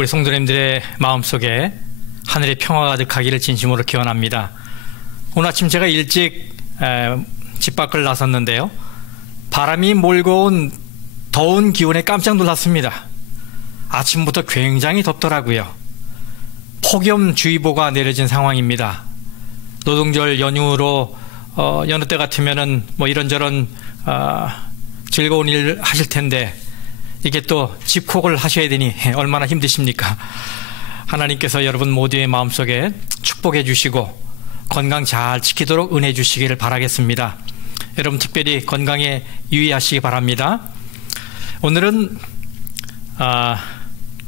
우리 성도님들의 마음속에 하늘의 평화가 가득하기를 진심으로 기원합니다. 오늘 아침 제가 일찍 집 밖을 나섰는데요, 바람이 몰고 온 더운 기온에 깜짝 놀랐습니다. 아침부터 굉장히 덥더라고요. 폭염주의보가 내려진 상황입니다. 노동절 연휴로 여느 때 같으면은 뭐 이런저런 즐거운 일 하실 텐데, 이게 또 집콕을 하셔야 되니 얼마나 힘드십니까? 하나님께서 여러분 모두의 마음속에 축복해 주시고 건강 잘 지키도록 은혜 주시기를 바라겠습니다. 여러분 특별히 건강에 유의하시기 바랍니다. 오늘은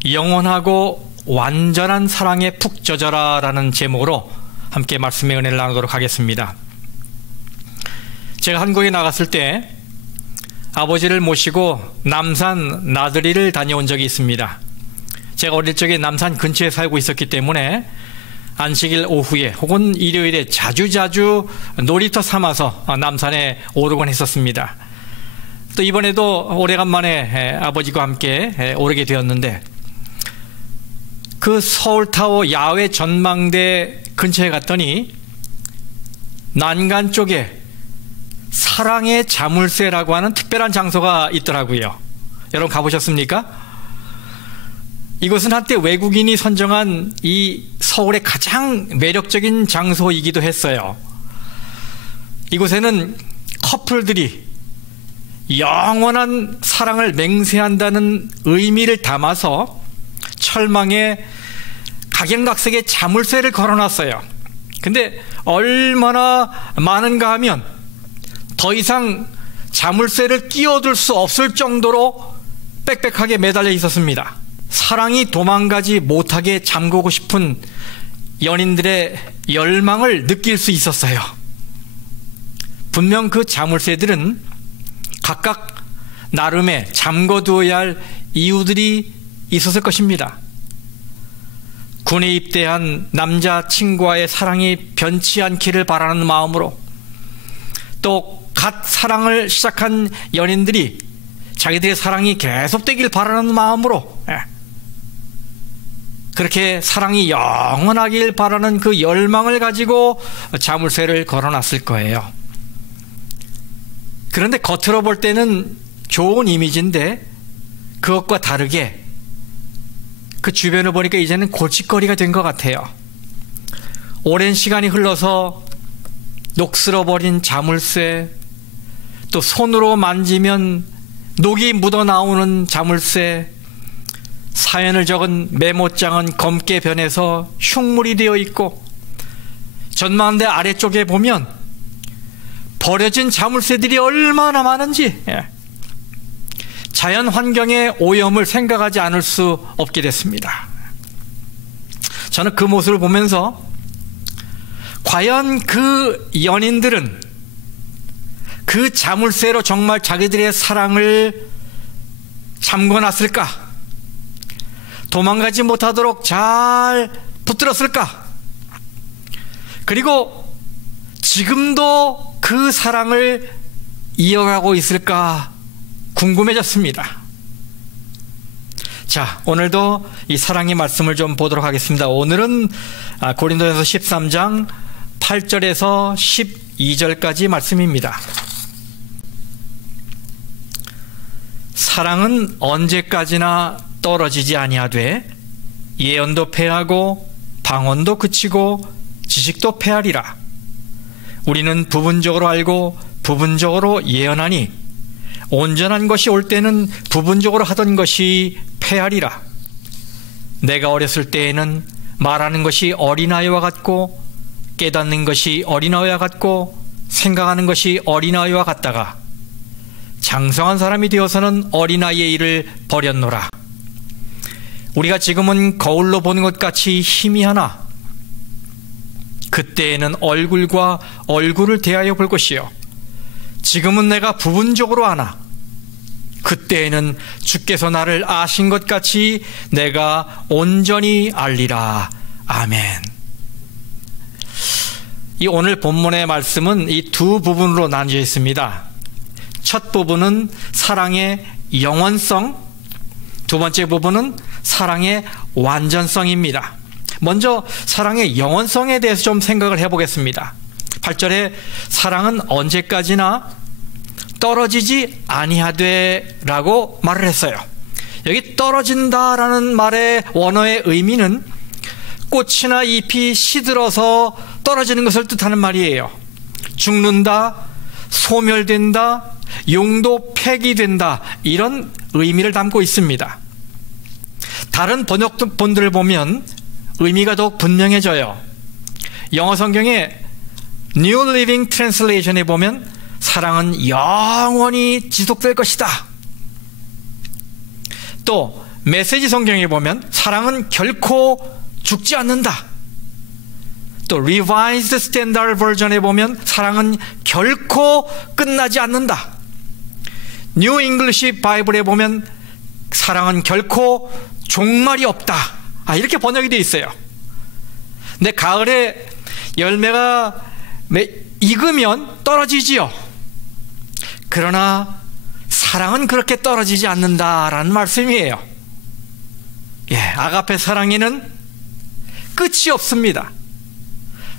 영원하고 완전한 사랑에 푹 젖어라 라는 제목으로 함께 말씀의 은혜를 나누도록 하겠습니다. 제가 한국에 나갔을 때 아버지를 모시고 남산 나들이를 다녀온 적이 있습니다. 제가 어릴 적에 남산 근처에 살고 있었기 때문에 안식일 오후에 혹은 일요일에 자주자주 놀이터 삼아서 남산에 오르곤 했었습니다. 또 이번에도 오래간만에 아버지와 함께 오르게 되었는데, 그 서울타워 야외 전망대 근처에 갔더니 난간 쪽에 사랑의 자물쇠라고 하는 특별한 장소가 있더라고요. 여러분 가보셨습니까? 이곳은 한때 외국인이 선정한 이 서울의 가장 매력적인 장소이기도 했어요. 이곳에는 커플들이 영원한 사랑을 맹세한다는 의미를 담아서 철망에 각양각색의 자물쇠를 걸어놨어요. 근데 얼마나 많은가 하면 더 이상 자물쇠를 끼워둘 수 없을 정도로 빽빽하게 매달려 있었습니다. 사랑이 도망가지 못하게 잠그고 싶은 연인들의 열망을 느낄 수 있었어요. 분명 그 자물쇠들은 각각 나름의 잠궈두어야 할 이유들이 있었을 것입니다. 군에 입대한 남자친구와의 사랑이 변치 않기를 바라는 마음으로, 또 갓 사랑을 시작한 연인들이 자기들의 사랑이 계속되길 바라는 마음으로, 그렇게 사랑이 영원하길 바라는 그 열망을 가지고 자물쇠를 걸어놨을 거예요. 그런데 겉으로 볼 때는 좋은 이미지인데 그것과 다르게 그 주변을 보니까 이제는 골칫거리가 된 것 같아요. 오랜 시간이 흘러서 녹슬어버린 자물쇠, 또 손으로 만지면 녹이 묻어나오는 자물쇠, 사연을 적은 메모장은 검게 변해서 흉물이 되어 있고, 전망대 아래쪽에 보면 버려진 자물쇠들이 얼마나 많은지 자연 환경의 오염을 생각하지 않을 수 없게 됐습니다. 저는 그 모습을 보면서 과연 그 연인들은 그 자물쇠로 정말 자기들의 사랑을 잠궈놨을까? 도망가지 못하도록 잘 붙들었을까? 그리고 지금도 그 사랑을 이어가고 있을까 궁금해졌습니다. 자, 오늘도 이 사랑의 말씀을 좀 보도록 하겠습니다. 오늘은 고린도전서 13장 8절에서 12절까지 말씀입니다. 사랑은 언제까지나 떨어지지 아니하되 예언도 패하고 방언도 그치고 지식도 패하리라. 우리는 부분적으로 알고 부분적으로 예언하니 온전한 것이 올 때는 부분적으로 하던 것이 패하리라. 내가 어렸을 때에는 말하는 것이 어린아이와 같고 깨닫는 것이 어린아이와 같고 생각하는 것이 어린아이와 같다가 장성한 사람이 되어서는 어린아이의 일을 버렸노라. 우리가 지금은 거울로 보는 것 같이 희미하나 그때에는 얼굴과 얼굴을 대하여 볼 것이요 지금은 내가 부분적으로 아나 그때에는 주께서 나를 아신 것 같이 내가 온전히 알리라. 아멘. 이 오늘 본문의 말씀은 이 두 부분으로 나뉘어 있습니다. 첫 부분은 사랑의 영원성, 두 번째 부분은 사랑의 완전성입니다. 먼저 사랑의 영원성에 대해서 좀 생각을 해보겠습니다. 8절에 사랑은 언제까지나 떨어지지 아니하되 라고 말을 했어요. 여기 떨어진다라는 말의 원어의 의미는 꽃이나 잎이 시들어서 떨어지는 것을 뜻하는 말이에요. 죽는다, 소멸된다, 용도 폐기된다, 이런 의미를 담고 있습니다. 다른 번역본들을 보면 의미가 더욱 분명해져요. 영어 성경의 New Living Translation에 보면 사랑은 영원히 지속될 것이다. 또 메시지 성경에 보면 사랑은 결코 죽지 않는다. 또 Revised Standard Version에 보면 사랑은 결코 끝나지 않는다. New English Bible에 보면 사랑은 결코 종말이 없다. 이렇게 번역이 되어 있어요. 근데 가을에 열매가 익으면 떨어지지요. 그러나 사랑은 그렇게 떨어지지 않는다라는 말씀이에요. 아가페 사랑에는 끝이 없습니다.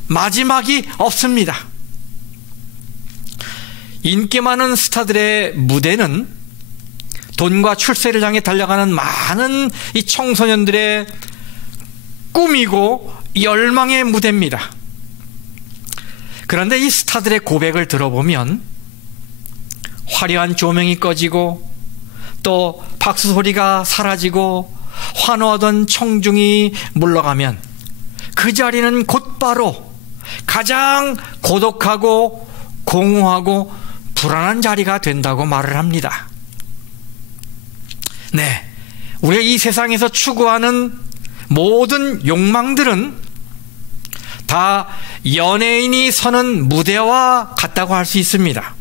마지막이 없습니다. 인기 많은 스타들의 무대는 돈과 출세를 향해 달려가는 많은 이 청소년들의 꿈이고 열망의 무대입니다. 그런데 이 스타들의 고백을 들어보면 화려한 조명이 꺼지고 또 박수 소리가 사라지고 환호하던 청중이 물러가면 그 자리는 곧바로 가장 고독하고 공허하고 불안한 자리가 된다고 말을 합니다. 네, 우리가 이 세상에서 추구하는 모든 욕망들은 다 연예인이 서는 무대와 같다고 할 수 있습니다.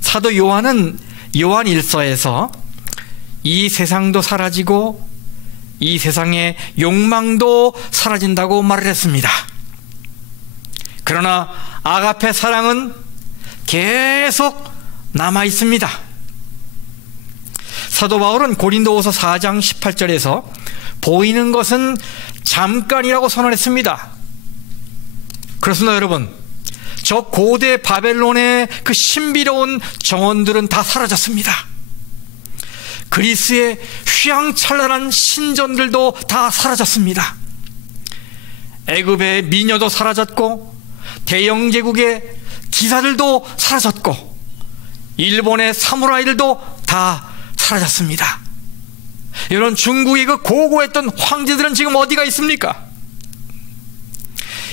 사도 요한은 요한 1서에서 이 세상도 사라지고 이 세상의 욕망도 사라진다고 말을 했습니다. 그러나 아가페 사랑은 계속 남아 있습니다. 사도 바울은 고린도후서 4장 18절에서 보이는 것은 잠깐이라고 선언했습니다. 그렇습니다, 여러분. 저 고대 바벨론의 그 신비로운 정원들은 다 사라졌습니다. 그리스의 휘황찬란한 신전들도 다 사라졌습니다. 애굽의 미녀도 사라졌고 대영 제국의 기사들도 사라졌고 일본의 사무라이들도 다 사라졌습니다. 이런 중국의 그 고고했던 황제들은 지금 어디가 있습니까?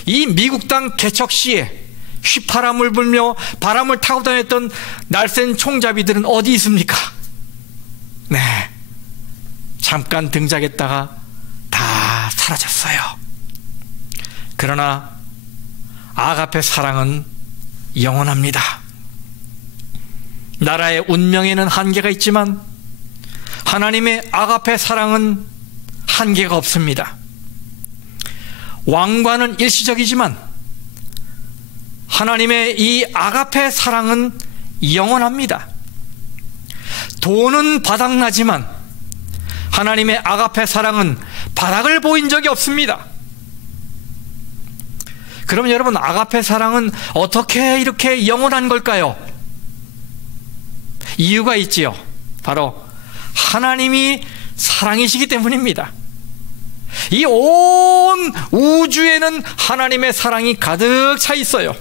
이 미국 땅 개척 시에 휘파람을 불며 바람을 타고 다녔던 날쌘 총잡이들은 어디 있습니까? 네, 잠깐 등장했다가 다 사라졌어요. 그러나 아가페 사랑은 영원합니다. 나라의 운명에는 한계가 있지만 하나님의 아가페 사랑은 한계가 없습니다. 왕관은 일시적이지만 하나님의 이 아가페 사랑은 영원합니다. 돈은 바닥나지만 하나님의 아가페 사랑은 바닥을 보인 적이 없습니다. 그러면 여러분, 아가페 사랑은 어떻게 이렇게 영원한 걸까요? 이유가 있지요. 바로 하나님이 사랑이시기 때문입니다. 이 온 우주에는 하나님의 사랑이 가득 차 있어요.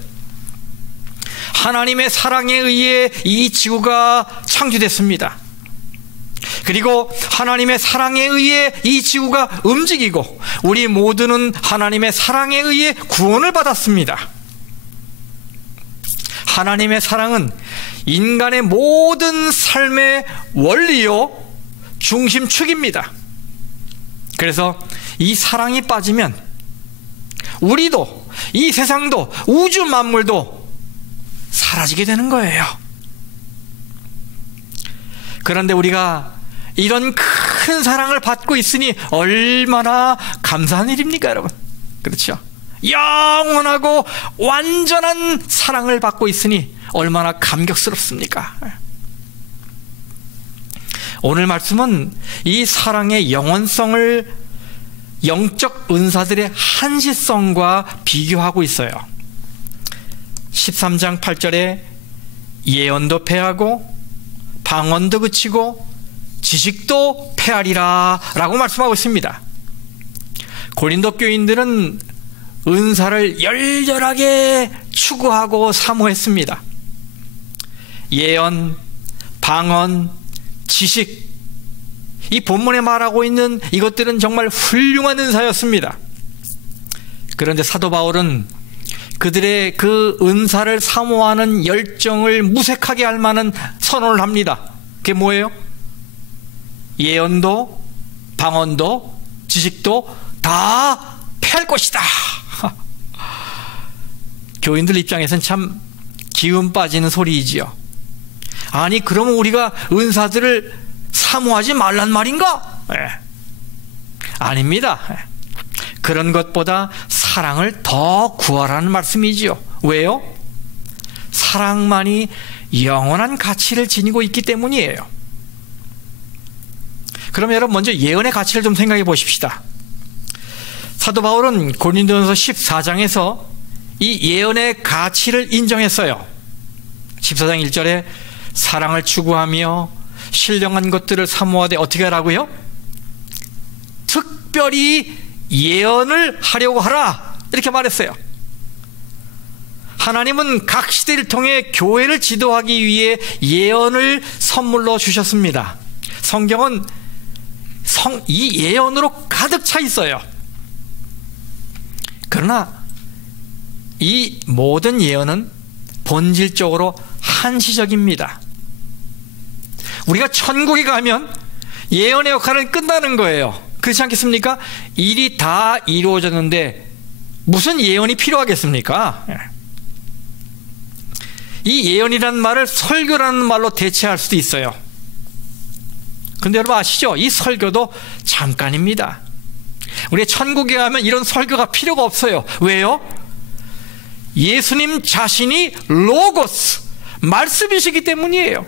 하나님의 사랑에 의해 이 지구가 창조됐습니다. 그리고 하나님의 사랑에 의해 이 지구가 움직이고 우리 모두는 하나님의 사랑에 의해 구원을 받았습니다. 하나님의 사랑은 인간의 모든 삶의 원리요 중심축입니다. 그래서 이 사랑이 빠지면 우리도, 이 세상도, 우주 만물도 사라지게 되는 거예요. 그런데 우리가 이런 큰 사랑을 받고 있으니 얼마나 감사한 일입니까, 여러분? 그렇죠? 영원하고 완전한 사랑을 받고 있으니 얼마나 감격스럽습니까? 오늘 말씀은 이 사랑의 영원성을 영적 은사들의 한시성과 비교하고 있어요. 13장 8절에 예언도 패하고 방언도 그치고 지식도 패하리라 라고 말씀하고 있습니다. 고린도 교인들은 은사를 열렬하게 추구하고 사모했습니다. 예언, 방언, 지식, 이 본문에 말하고 있는 이것들은 정말 훌륭한 은사였습니다. 그런데 사도 바울은 그들의 그 은사를 사모하는 열정을 무색하게 할 만한 선언을 합니다. 그게 뭐예요? 예언도 방언도 지식도 다 패할 것이다. 교인들 입장에서는 참 기운 빠지는 소리이지요. 아니 그러면 우리가 은사들을 사모하지 말란 말인가? 아닙니다. 그런 것보다 사랑을 더 구하라는 말씀이지요. 왜요? 사랑만이 영원한 가치를 지니고 있기 때문이에요. 그럼 여러분 먼저 예언의 가치를 좀 생각해 보십시다. 사도 바울은 고린도전서 14장에서 이 예언의 가치를 인정했어요. 14장 1절에 사랑을 추구하며 신령한 것들을 사모하되 어떻게 하라고요? 특별히 예언을 하려고 하라 이렇게 말했어요. 하나님은 각 시대를 통해 교회를 지도하기 위해 예언을 선물로 주셨습니다. 성경은 이 예언으로 가득 차 있어요. 그러나 이 모든 예언은 본질적으로 한시적입니다. 우리가 천국에 가면 예언의 역할은 끝나는 거예요. 그렇지 않겠습니까? 일이 다 이루어졌는데 무슨 예언이 필요하겠습니까? 이 예언이라는 말을 설교라는 말로 대체할 수도 있어요. 그런데 여러분 아시죠? 이 설교도 잠깐입니다. 우리 천국에 가면 이런 설교가 필요가 없어요. 왜요? 예수님 자신이 로고스, 말씀이시기 때문이에요.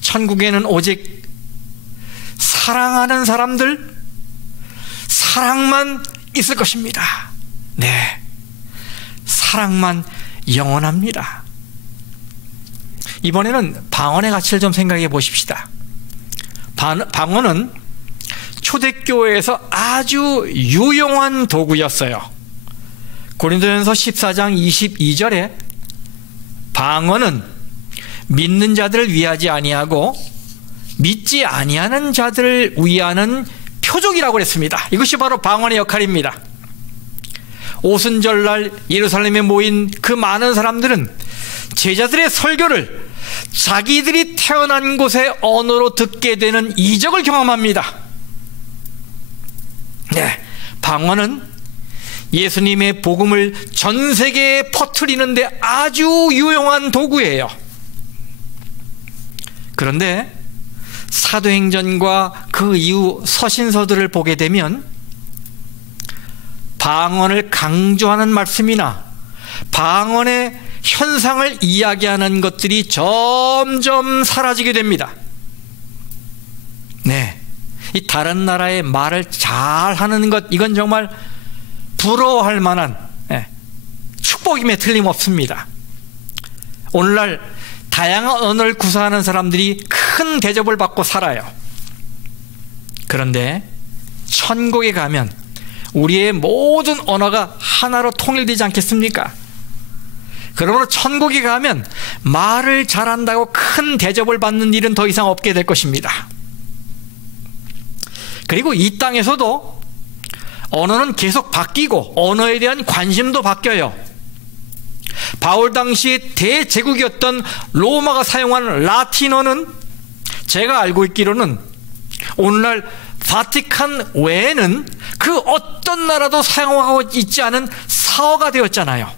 천국에는 오직 사랑하는 사람들, 사랑만 있을 것입니다. 네, 사랑만 영원합니다. 이번에는 방언의 가치를 좀 생각해 보십시다. 방언은 초대교회에서 아주 유용한 도구였어요. 고린도전서 14장 22절에 방언은 믿는 자들을 위하지 아니하고 믿지 아니하는 자들을 위하는 표적이라고 그랬습니다. 이것이 바로 방언의 역할입니다. 오순절날 예루살렘에 모인 그 많은 사람들은 제자들의 설교를 자기들이 태어난 곳의 언어로 듣게 되는 이적을 경험합니다. 네, 방언은 예수님의 복음을 전 세계에 퍼뜨리는데 아주 유용한 도구예요. 그런데 사도행전과 그 이후 서신서들을 보게 되면 방언을 강조하는 말씀이나 방언의 현상을 이야기하는 것들이 점점 사라지게 됩니다. 네, 이 다른 나라의 말을 잘하는 것, 이건 정말 부러워할 만한 축복임에 틀림없습니다. 오늘날 다양한 언어를 구사하는 사람들이 큰 대접을 받고 살아요. 그런데 천국에 가면 우리의 모든 언어가 하나로 통일되지 않겠습니까? 그러므로 천국에 가면 말을 잘한다고 큰 대접을 받는 일은 더 이상 없게 될 것입니다. 그리고 이 땅에서도 언어는 계속 바뀌고 언어에 대한 관심도 바뀌어요. 바울 당시에 대제국이었던 로마가 사용하는 라틴어는 제가 알고 있기로는 오늘날 바티칸 외에는 그 어떤 나라도 사용하고 있지 않은 사어가 되었잖아요.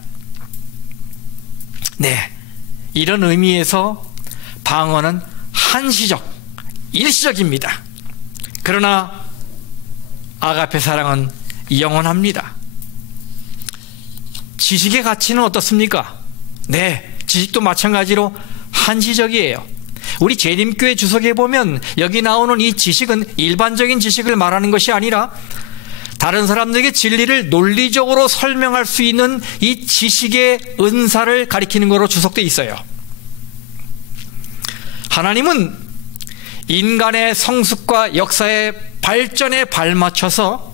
네, 이런 의미에서 방언은 한시적, 일시적입니다. 그러나 아가페 사랑은 영원합니다. 지식의 가치는 어떻습니까? 네, 지식도 마찬가지로 한시적이에요. 우리 재림교회 주석에 보면 여기 나오는 이 지식은 일반적인 지식을 말하는 것이 아니라 다른 사람들에게 진리를 논리적으로 설명할 수 있는 이 지식의 은사를 가리키는 것으로 주석되어 있어요. 하나님은 인간의 성숙과 역사의 발전에 발맞춰서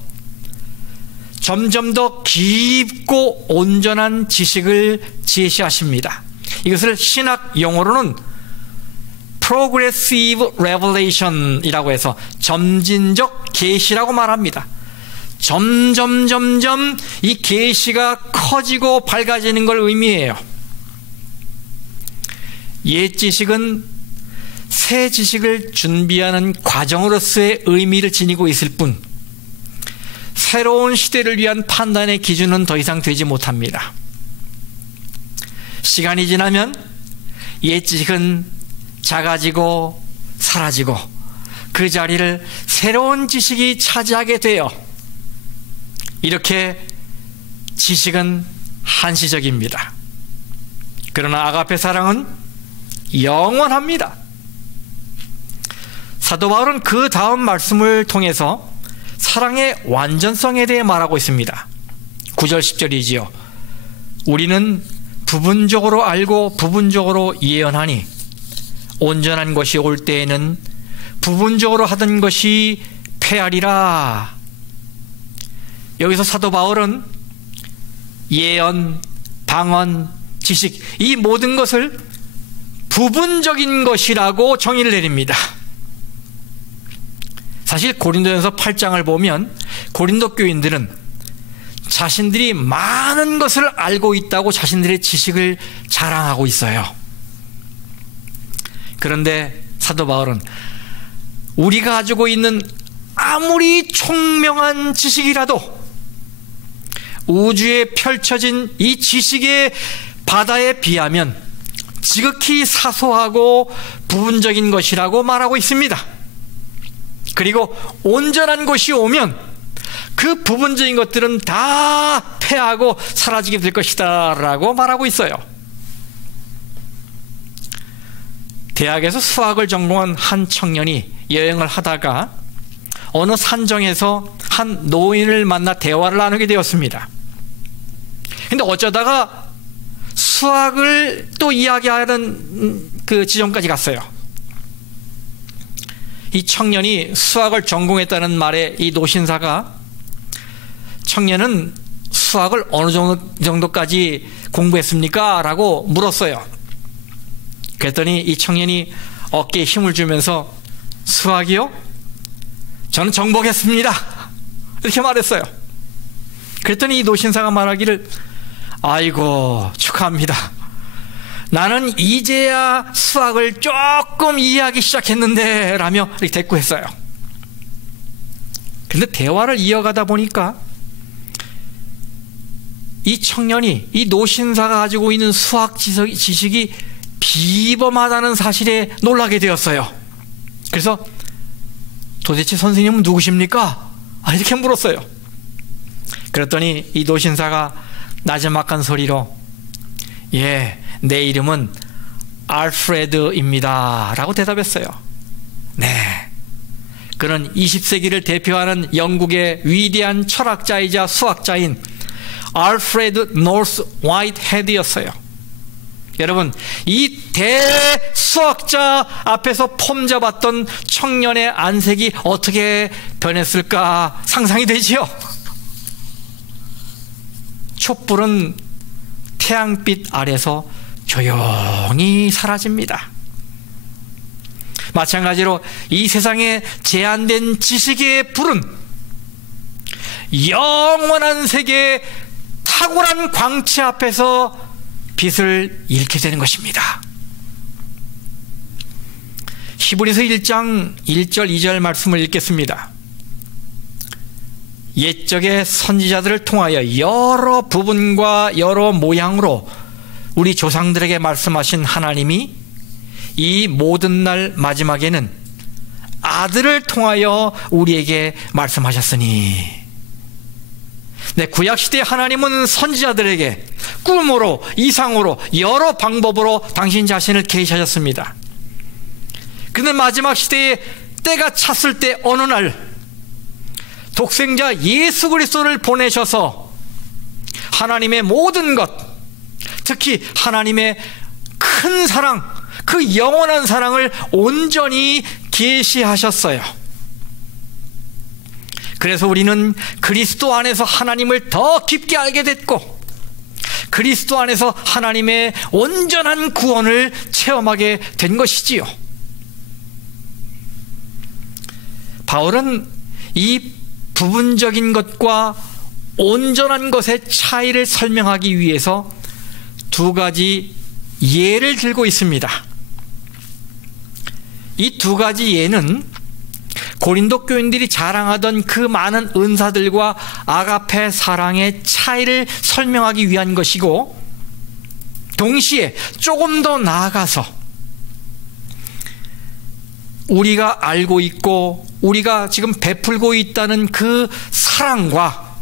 점점 더 깊고 온전한 지식을 제시하십니다. 이것을 신학 용어로는 Progressive Revelation이라고 해서 점진적 계시라고 말합니다. 점점 이 계시가 커지고 밝아지는 걸 의미해요. 옛 지식은 새 지식을 준비하는 과정으로서의 의미를 지니고 있을 뿐 새로운 시대를 위한 판단의 기준은 더 이상 되지 못합니다. 시간이 지나면 옛 지식은 작아지고 사라지고 그 자리를 새로운 지식이 차지하게 돼요. 이렇게 지식은 한시적입니다. 그러나 아가페 사랑은 영원합니다. 사도 바울은 그 다음 말씀을 통해서 사랑의 완전성에 대해 말하고 있습니다. 9절 10절이지요. 우리는 부분적으로 알고 부분적으로 예언하니 온전한 것이 올 때에는 부분적으로 하던 것이 패하리라. 여기서 사도 바울은 예언, 방언, 지식 이 모든 것을 부분적인 것이라고 정의를 내립니다. 사실 고린도전서 8장을 보면 고린도 교인들은 자신들이 많은 것을 알고 있다고 자신들의 지식을 자랑하고 있어요. 그런데 사도 바울은 우리가 가지고 있는 아무리 총명한 지식이라도 우주에 펼쳐진 이 지식의 바다에 비하면 지극히 사소하고 부분적인 것이라고 말하고 있습니다. 그리고 온전한 것이 오면 그 부분적인 것들은 다 패하고 사라지게 될 것이다 라고 말하고 있어요. 대학에서 수학을 전공한 한 청년이 여행을 하다가 어느 산정에서 한 노인을 만나 대화를 나누게 되었습니다. 근데 어쩌다가 수학을 또 이야기하는 그 지점까지 갔어요. 이 청년이 수학을 전공했다는 말에 이 노신사가 청년은 수학을 어느 정도까지 공부했습니까? 라고 물었어요. 그랬더니 이 청년이 어깨에 힘을 주면서 수학이요? 저는 정복했습니다. 이렇게 말했어요. 그랬더니 이 노신사가 말하기를 아이고 축하합니다. 나는 이제야 수학을 조금 이해하기 시작했는데 라며 이렇게 대꾸했어요. 그런데 대화를 이어가다 보니까 이 청년이 이 노신사가 가지고 있는 수학 지식이 비범하다는 사실에 놀라게 되었어요. 그래서 도대체 선생님은 누구십니까? 이렇게 물었어요. 그랬더니 이 노신사가 나지막한 소리로 예, 내 이름은 알프레드입니다 라고 대답했어요. 네, 그는 20세기를 대표하는 영국의 위대한 철학자이자 수학자인 알프레드 노스 화이트헤드였어요. 여러분, 이 대수학자 앞에서 폼 잡았던 청년의 안색이 어떻게 변했을까 상상이 되지요. 촛불은 태양빛 아래서 조용히 사라집니다. 마찬가지로 이 세상에 제한된 지식의 불은 영원한 세계의 탁월한 광채 앞에서 빛을 잃게 되는 것입니다. 히브리서 1장 1절 2절 말씀을 읽겠습니다. 옛적의 선지자들을 통하여 여러 부분과 여러 모양으로 우리 조상들에게 말씀하신 하나님이 이 모든 날 마지막에는 아들을 통하여 우리에게 말씀하셨으니. 네, 구약시대 하나님은 선지자들에게 꿈으로 이상으로 여러 방법으로 당신 자신을 계시하셨습니다. 근데 마지막 시대에 때가 찼을 때 어느 날 독생자 예수 그리스도를 보내셔서 하나님의 모든 것, 특히 하나님의 큰 사랑, 그 영원한 사랑을 온전히 계시하셨어요. 그래서 우리는 그리스도 안에서 하나님을 더 깊게 알게 됐고, 그리스도 안에서 하나님의 온전한 구원을 체험하게 된 것이지요. 바울은 이 부분적인 것과 온전한 것의 차이를 설명하기 위해서 두 가지 예를 들고 있습니다. 이 두 가지 예는 고린도 교인들이 자랑하던 그 많은 은사들과 아가페 사랑의 차이를 설명하기 위한 것이고, 동시에 조금 더 나아가서 우리가 알고 있고 우리가 지금 베풀고 있다는 그 사랑과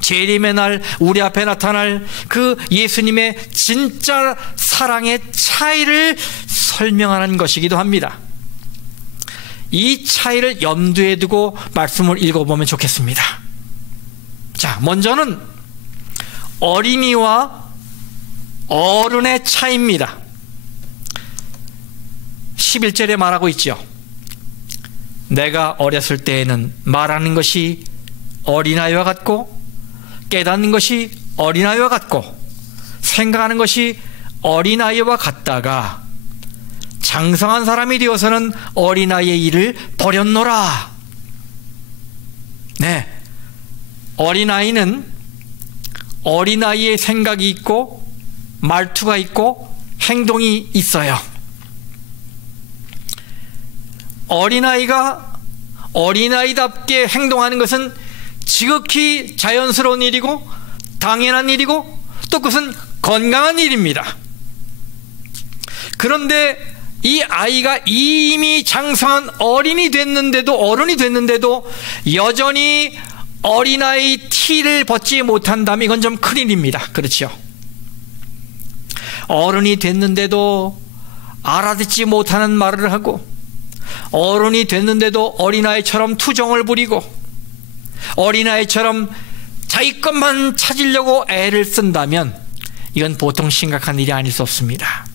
재림의 날 우리 앞에 나타날 그 예수님의 진짜 사랑의 차이를 설명하는 것이기도 합니다. 이 차이를 염두에 두고 말씀을 읽어보면 좋겠습니다. 자, 먼저는 어린이와 어른의 차이입니다. 11절에 말하고 있죠. 내가 어렸을 때에는 말하는 것이 어린아이와 같고 깨닫는 것이 어린아이와 같고 생각하는 것이 어린아이와 같다가 장성한 사람이 되어서는 어린아이의 일을 버렸노라. 네, 어린아이는 어린아이의 생각이 있고 말투가 있고 행동이 있어요. 어린아이가 어린아이답게 행동하는 것은 지극히 자연스러운 일이고 당연한 일이고 또 그것은 건강한 일입니다. 그런데 이 아이가 이미 장성한 어른이 됐는데도 여전히 어린아이 티를 벗지 못한다면 이건 좀 큰일입니다. 그렇죠? 어른이 됐는데도 알아듣지 못하는 말을 하고, 어른이 됐는데도 어린아이처럼 투정을 부리고, 어린아이처럼 자기 것만 찾으려고 애를 쓴다면 이건 보통 심각한 일이 아닐 수 없습니다.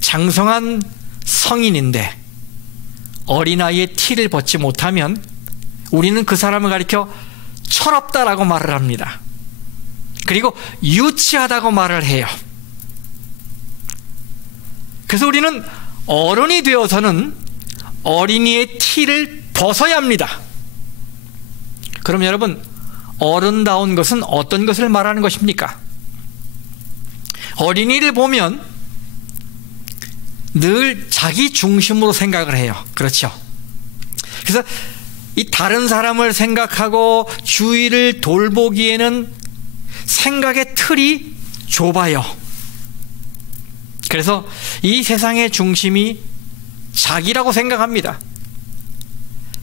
장성한 성인인데 어린아이의 티를 벗지 못하면 우리는 그 사람을 가리켜 철없다라고 말을 합니다. 그리고 유치하다고 말을 해요. 그래서 우리는 어른이 되어서는 어린이의 티를 벗어야 합니다. 그럼 여러분, 어른다운 것은 어떤 것을 말하는 것입니까? 어린이를 보면 늘 자기 중심으로 생각을 해요. 그렇죠? 그래서 이 다른 사람을 생각하고 주위를 돌보기에는 생각의 틀이 좁아요. 그래서 이 세상의 중심이 자기라고 생각합니다.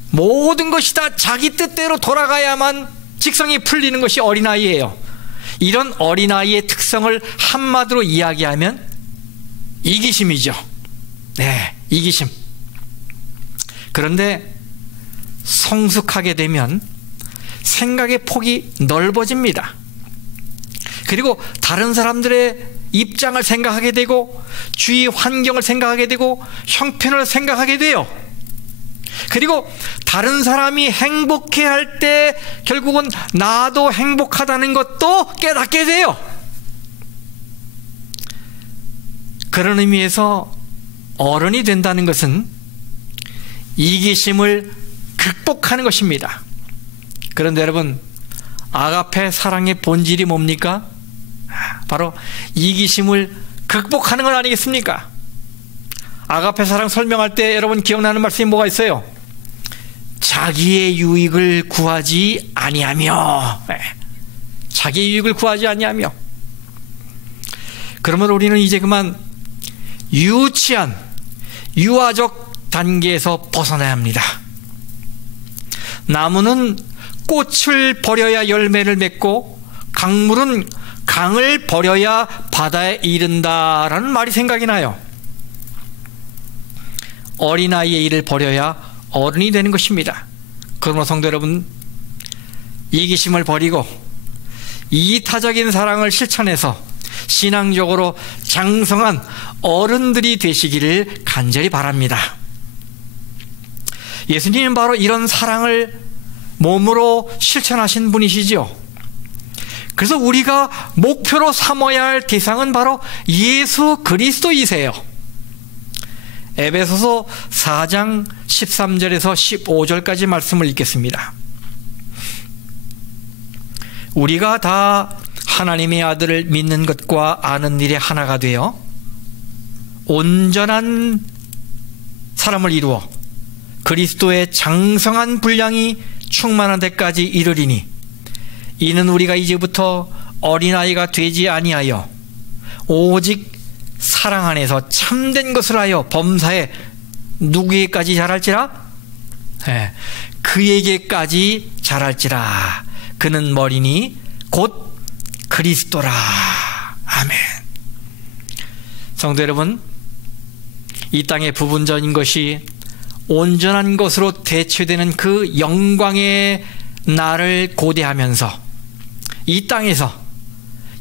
모든 것이 다 자기 뜻대로 돌아가야만 직성이 풀리는 것이 어린아이예요. 이런 어린아이의 특성을 한마디로 이야기하면 이기심이죠. 네, 이기심. 그런데 성숙하게 되면 생각의 폭이 넓어집니다. 그리고 다른 사람들의 입장을 생각하게 되고 주위 환경을 생각하게 되고 형편을 생각하게 돼요. 그리고 다른 사람이 행복해할 때 결국은 나도 행복하다는 것도 깨닫게 돼요. 그런 의미에서 어른이 된다는 것은 이기심을 극복하는 것입니다. 그런데 여러분, 아가페 사랑의 본질이 뭡니까? 바로 이기심을 극복하는 건 아니겠습니까? 아가페 사랑 설명할 때 여러분 기억나는 말씀이 뭐가 있어요? 자기의 유익을 구하지 아니하며. 자기의 유익을 구하지 아니하며. 그러면 우리는 이제 그만 유치한 유아적 단계에서 벗어나야 합니다. 나무는 꽃을 버려야 열매를 맺고 강물은 강을 버려야 바다에 이른다라는 말이 생각이 나요. 어린아이의 일을 버려야 어른이 되는 것입니다. 그러므로 성도 여러분, 이기심을 버리고 이타적인 사랑을 실천해서 신앙적으로 장성한 어른들이 되시기를 간절히 바랍니다. 예수님은 바로 이런 사랑을 몸으로 실천하신 분이시죠. 그래서 우리가 목표로 삼아야 할 대상은 바로 예수 그리스도이세요. 에베소서 4장 13절에서 15절까지 말씀을 읽겠습니다. 우리가 다 하나님의 아들을 믿는 것과 아는 일에 하나가 되어 온전한 사람을 이루어 그리스도의 장성한 분량이 충만한 데까지 이르리니, 이는 우리가 이제부터 어린아이가 되지 아니하여 오직 사랑 안에서 참된 것을 하여 범사에 누구에게까지 자랄지라? 그에게까지 자랄지라. 그는 머리니 곧 그리스도라. 아멘. 성도 여러분, 이 땅의 부분적인 것이 온전한 것으로 대체되는 그 영광의 날을 고대하면서 이 땅에서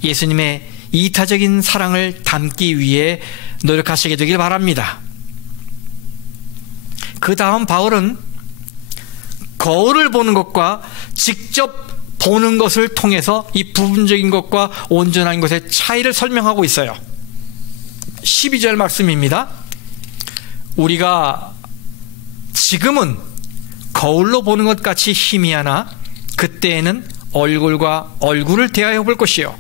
예수님의 이타적인 사랑을 담기 위해 노력하시게 되길 바랍니다. 그 다음 바울은 거울을 보는 것과 직접 보는 것을 통해서 이 부분적인 것과 온전한 것의 차이를 설명하고 있어요. 12절 말씀입니다. 우리가 지금은 거울로 보는 것 같이 희미하나 그때에는 얼굴과 얼굴을 대하여 볼 것이요,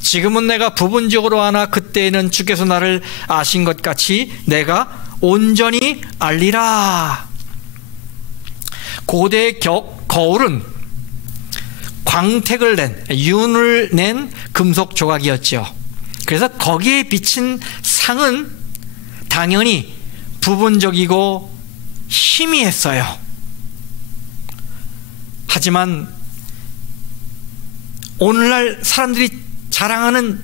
지금은 내가 부분적으로 하나 그때에는 주께서 나를 아신 것 같이 내가 온전히 알리라. 고대 거울은 광택을 낸, 윤을 낸 금속 조각이었죠. 그래서 거기에 비친 상은 당연히 부분적이고 희미했어요. 하지만 오늘날 사람들이 자랑하는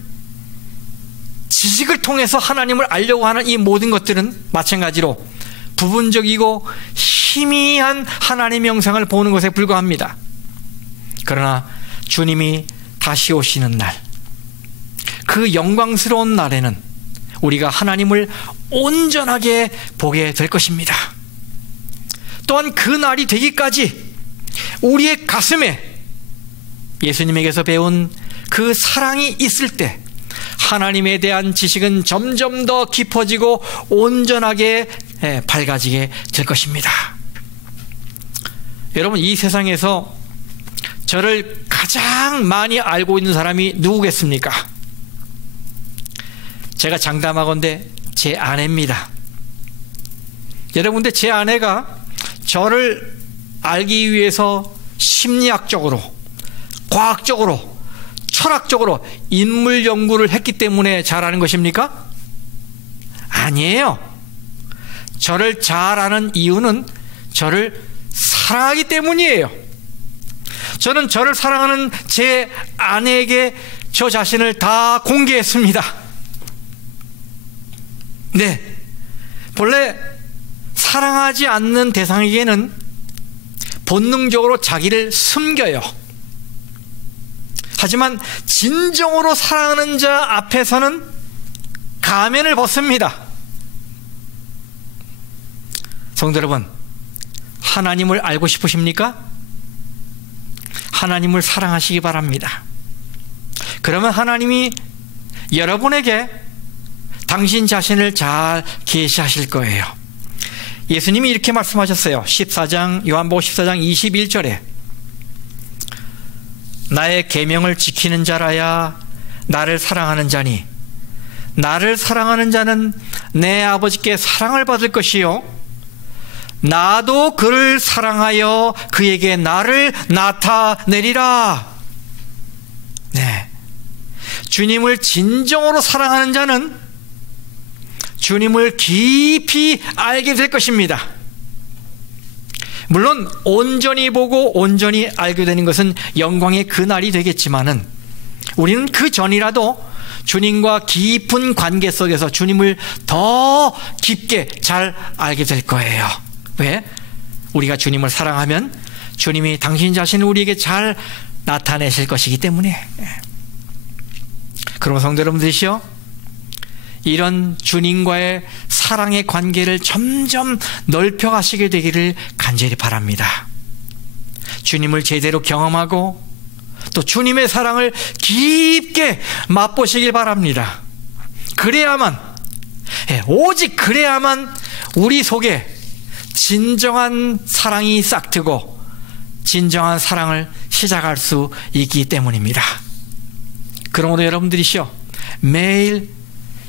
지식을 통해서 하나님을 알려고 하는 이 모든 것들은 마찬가지로 부분적이고 희미한 하나님의 형상을 보는 것에 불과합니다. 그러나 주님이 다시 오시는 날, 그 영광스러운 날에는 우리가 하나님을 온전하게 보게 될 것입니다. 또한 그 날이 되기까지 우리의 가슴에 예수님에게서 배운 그 사랑이 있을 때 하나님에 대한 지식은 점점 더 깊어지고 온전하게 밝아지게 될 것입니다. 여러분, 이 세상에서 저를 가장 많이 알고 있는 사람이 누구겠습니까? 제가 장담하건대 제 아내입니다. 여러분, 근데 제 아내가 저를 알기 위해서 심리학적으로, 과학적으로, 철학적으로 인물 연구를 했기 때문에 잘 아는 것입니까? 아니에요. 저를 잘 아는 이유는 저를 사랑하기 때문이에요. 저는 저를 사랑하는 제 아내에게 저 자신을 다 공개했습니다. 네, 본래 사랑하지 않는 대상에게는 본능적으로 자기를 숨겨요. 하지만 진정으로 사랑하는 자 앞에서는 가면을 벗습니다. 성도 여러분, 하나님을 알고 싶으십니까? 하나님을 사랑하시기 바랍니다. 그러면 하나님이 여러분에게 당신 자신을 잘 계시하실 거예요. 예수님이 이렇게 말씀하셨어요. 요한복음 14장 21절에 나의 계명을 지키는 자라야 나를 사랑하는 자니 나를 사랑하는 자는 내 아버지께 사랑을 받을 것이요 나도 그를 사랑하여 그에게 나를 나타내리라. 네, 주님을 진정으로 사랑하는 자는 주님을 깊이 알게 될 것입니다. 물론 온전히 보고 온전히 알게 되는 것은 영광의 그날이 되겠지만은 우리는 그 전이라도 주님과 깊은 관계 속에서 주님을 더 깊게 잘 알게 될 거예요. 왜? 우리가 주님을 사랑하면 주님이 당신 자신을 우리에게 잘 나타내실 것이기 때문에. 그럼 성도 여러분들이시여, 이런 주님과의 사랑의 관계를 점점 넓혀가시게 되기를 간절히 바랍니다. 주님을 제대로 경험하고 또 주님의 사랑을 깊게 맛보시길 바랍니다. 그래야만, 오직 그래야만 우리 속에 진정한 사랑이 싹트고 진정한 사랑을 시작할 수 있기 때문입니다. 그러므로 여러분들이시여, 매일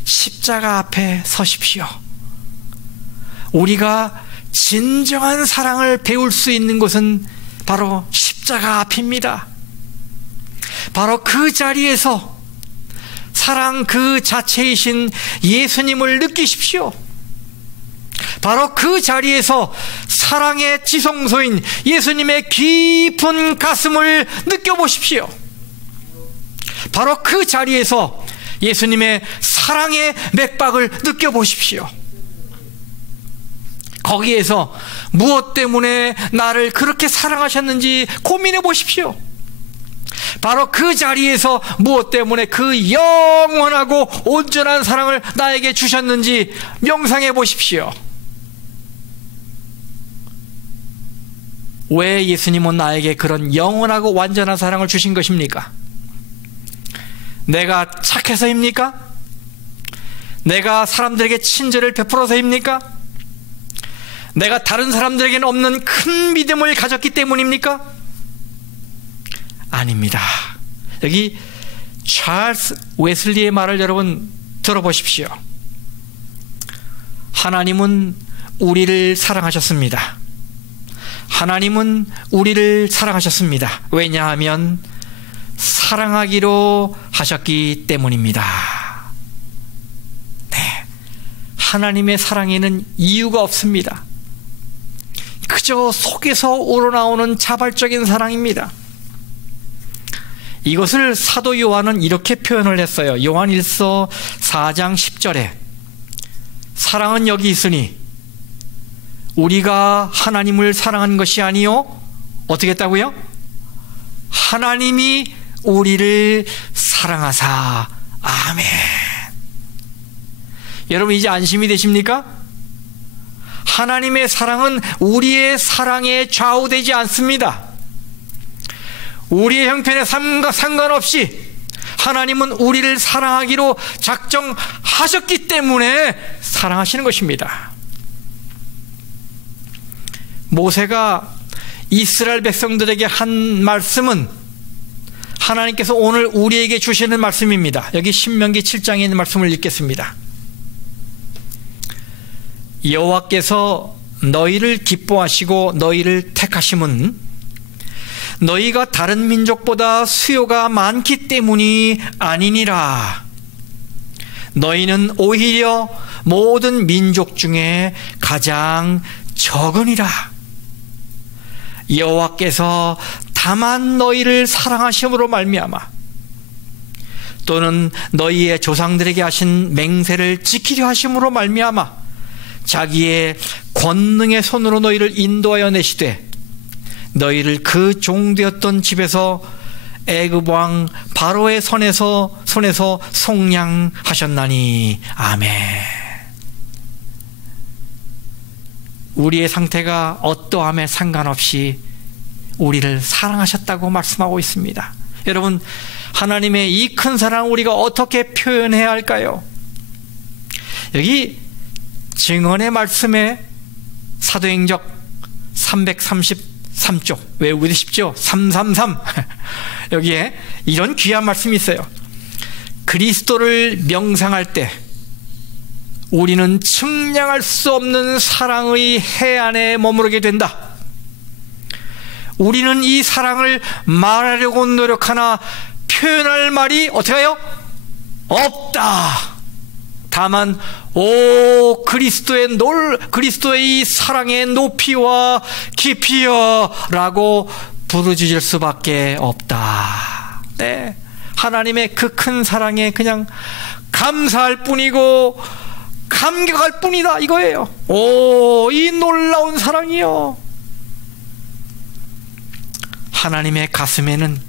십자가 앞에 서십시오. 우리가 진정한 사랑을 배울 수 있는 곳은 바로 십자가 앞입니다. 바로 그 자리에서 사랑 그 자체이신 예수님을 느끼십시오. 바로 그 자리에서 사랑의 지성소인 예수님의 깊은 가슴을 느껴보십시오. 바로 그 자리에서 예수님의 사랑의 맥박을 느껴보십시오. 거기에서 무엇 때문에 나를 그렇게 사랑하셨는지 고민해 보십시오. 바로 그 자리에서 무엇 때문에 그 영원하고 온전한 사랑을 나에게 주셨는지 명상해 보십시오. 왜 예수님은 나에게 그런 영원하고 완전한 사랑을 주신 것입니까? 내가 착해서입니까? 내가 사람들에게 친절을 베풀어서입니까? 내가 다른 사람들에게는 없는 큰 믿음을 가졌기 때문입니까? 아닙니다. 여기 찰스 웨슬리의 말을 여러분 들어보십시오. 하나님은 우리를 사랑하셨습니다. 하나님은 우리를 사랑하셨습니다. 왜냐하면 사랑하기로 하셨기 때문입니다. 네, 하나님의 사랑에는 이유가 없습니다. 그저 속에서 우러나오는 자발적인 사랑입니다. 이것을 사도 요한은 이렇게 표현을 했어요. 요한 1서 4장 10절에 사랑은 여기 있으니 우리가 하나님을 사랑한 것이 아니요 어떻게 했다고요? 하나님이 우리를 사랑하사. 아멘. 여러분 이제 안심이 되십니까? 하나님의 사랑은 우리의 사랑에 좌우되지 않습니다. 우리의 형편에 상관없이 하나님은 우리를 사랑하기로 작정하셨기 때문에 사랑하시는 것입니다. 모세가 이스라엘 백성들에게 한 말씀은 하나님께서 오늘 우리에게 주시는 말씀입니다. 여기 신명기 7장에 있는 말씀을 읽겠습니다. 여호와께서 너희를 기뻐하시고 너희를 택하심은 너희가 다른 민족보다 수요가 많기 때문이 아니니라. 너희는 오히려 모든 민족 중에 가장 적으니라. 여호와께서 다만 너희를 사랑하심으로 말미암아 또는 너희의 조상들에게 하신 맹세를 지키려 하심으로 말미암아 자기의 권능의 손으로 너희를 인도하여 내시되 너희를 그 종되었던 집에서 애굽 왕 바로의 손에서 속량하셨나니. 아멘. 우리의 상태가 어떠함에 상관없이 우리를 사랑하셨다고 말씀하고 있습니다. 여러분, 하나님의 이 큰 사랑을 우리가 어떻게 표현해야 할까요? 여기 증언의 말씀에 사도행적 333쪽 외우고 계십시오. 333 여기에 이런 귀한 말씀이 있어요. 그리스도를 명상할 때 우리는 측량할 수 없는 사랑의 해안에 머무르게 된다. 우리는 이 사랑을 말하려고 노력하나 표현할 말이 어떻게 해요? 없다. 다만 오 그리스도의 이 사랑의 높이와 깊이여 라고 부르짖을 수밖에 없다. 네, 하나님의 그 큰 사랑에 그냥 감사할 뿐이고 감격할 뿐이다 이거예요. 오, 이 놀라운 사랑이요. 하나님의 가슴에는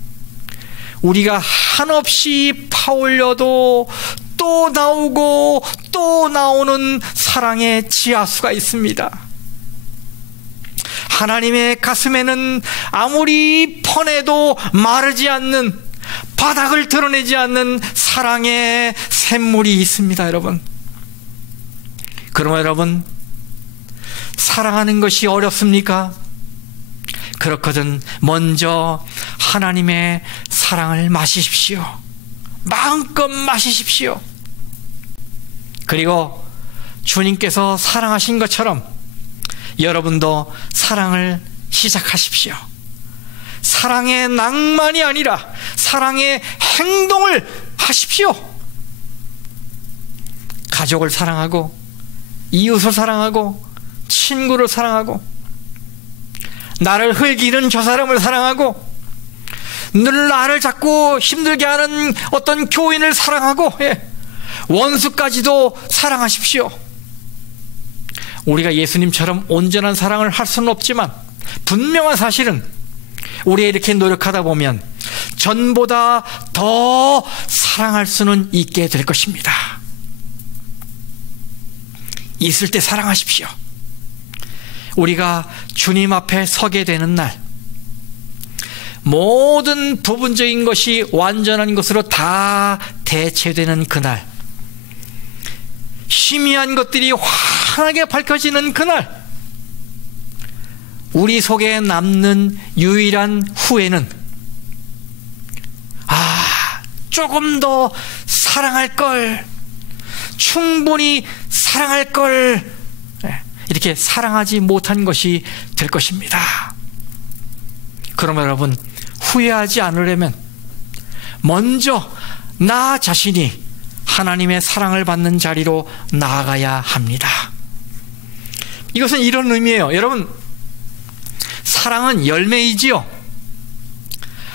우리가 한없이 파올려도 또 나오고 또 나오는 사랑의 지하수가 있습니다. 하나님의 가슴에는 아무리 퍼내도 마르지 않는, 바닥을 드러내지 않는 사랑의 샘물이 있습니다, 여러분. 그러면 여러분, 사랑하는 것이 어렵습니까? 그렇거든 먼저 하나님의 사랑을 마시십시오. 마음껏 마시십시오. 그리고 주님께서 사랑하신 것처럼 여러분도 사랑을 시작하십시오. 사랑의 낭만이 아니라 사랑의 행동을 하십시오. 가족을 사랑하고 이웃을 사랑하고 친구를 사랑하고 나를 흘기는 저 사람을 사랑하고 늘 나를 자꾸 힘들게 하는 어떤 교인을 사랑하고, 원수까지도 사랑하십시오. 우리가 예수님처럼 온전한 사랑을 할 수는 없지만 분명한 사실은 우리가 이렇게 노력하다 보면 전보다 더 사랑할 수는 있게 될 것입니다. 있을 때 사랑하십시오. 우리가 주님 앞에 서게 되는 날, 모든 부분적인 것이 완전한 것으로 다 대체되는 그날, 희미한 것들이 환하게 밝혀지는 그날, 우리 속에 남는 유일한 후회는 조금 더 사랑할 걸, 충분히 사랑할 걸, 이렇게 사랑하지 못한 것이 될 것입니다. 그러면 여러분, 후회하지 않으려면 먼저 나 자신이 하나님의 사랑을 받는 자리로 나아가야 합니다. 이것은 이런 의미예요. 여러분, 사랑은 열매이지요.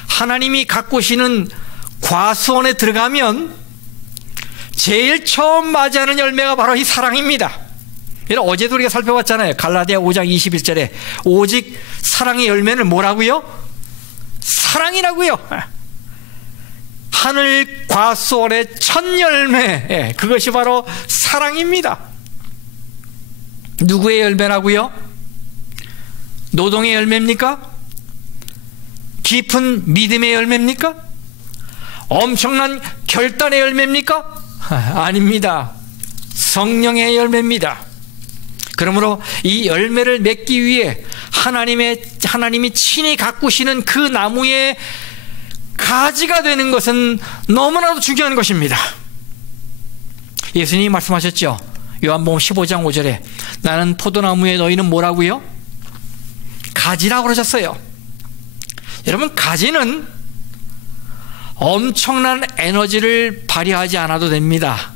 하나님이 가꾸시는 과수원에 들어가면 제일 처음 맞이하는 열매가 바로 이 사랑입니다. 어제도 우리가 살펴봤잖아요. 갈라디아 5장 21절에 오직 사랑의 열매는 뭐라고요? 사랑이라고요. 하늘 과수원의 첫 열매, 그것이 바로 사랑입니다. 누구의 열매라고요? 노동의 열매입니까? 깊은 믿음의 열매입니까? 엄청난 결단의 열매입니까? 아닙니다. 성령의 열매입니다. 그러므로 이 열매를 맺기 위해 하나님이 친히 가꾸시는 그 나무의 가지가 되는 것은 너무나도 중요한 것입니다. 예수님이 말씀하셨죠. 요한복음 15장 5절에 나는 포도나무에 너희는 뭐라고요? 가지라고 그러셨어요. 여러분, 가지는 엄청난 에너지를 발휘하지 않아도 됩니다.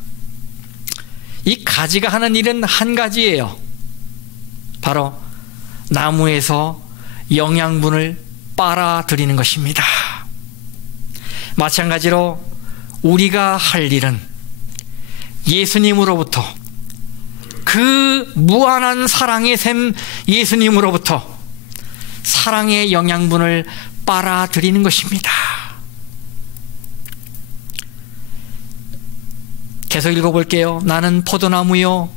이 가지가 하는 일은 한 가지예요. 바로 나무에서 영양분을 빨아들이는 것입니다. 마찬가지로 우리가 할 일은 예수님으로부터, 그 무한한 사랑의 샘 예수님으로부터 사랑의 영양분을 빨아들이는 것입니다. 계속 읽어볼게요. 나는 포도나무요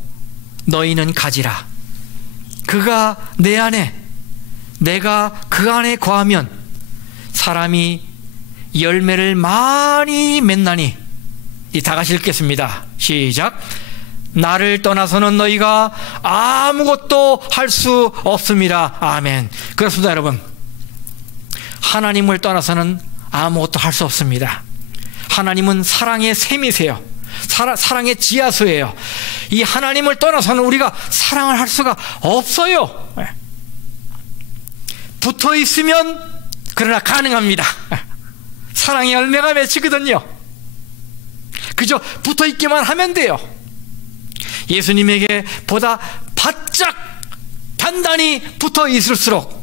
너희는 가지라. 그가 내 안에, 내가 그 안에 거하면 사람이 열매를 많이 맺나니. 다 같이 읽겠습니다. 시작. 나를 떠나서는 너희가 아무것도 할 수 없습니다. 아멘. 그렇습니다, 여러분. 하나님을 떠나서는 아무것도 할 수 없습니다. 하나님은 사랑의 샘이세요. 사랑의 지하수예요. 이 하나님을 떠나서는 우리가 사랑을 할 수가 없어요. 붙어 있으면 그러나 가능합니다. 사랑의 열매가 맺히거든요. 그저 붙어 있기만 하면 돼요. 예수님에게 보다 바짝 단단히 붙어 있을수록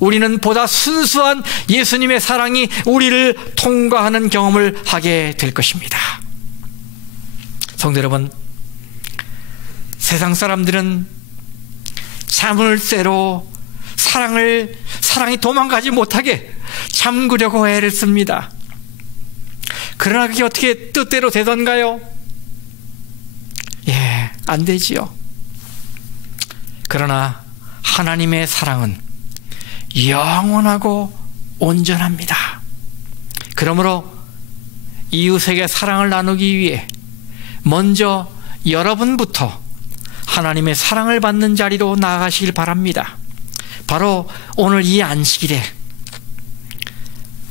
우리는 보다 순수한 예수님의 사랑이 우리를 통과하는 경험을 하게 될 것입니다. 성도 여러분, 세상 사람들은 자물쇠로 사랑이 도망가지 못하게 잠그려고 애를 씁니다. 그러나 그게 어떻게 뜻대로 되던가요? 예, 안 되지요. 그러나 하나님의 사랑은 영원하고 온전합니다. 그러므로 이웃에게 사랑을 나누기 위해 먼저 여러분부터 하나님의 사랑을 받는 자리로 나아가시길 바랍니다. 바로 오늘 이 안식일에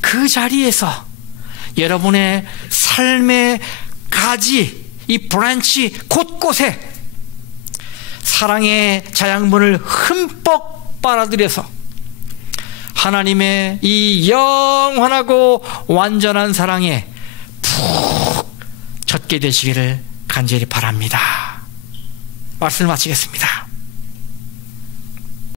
그 자리에서 여러분의 삶의 가지, 이 브랜치 곳곳에 사랑의 자양분을 흠뻑 빨아들여서 하나님의 이 영원하고 완전한 사랑에 푹 젖게 되시기를 간절히 바랍니다. 말씀을 마치겠습니다.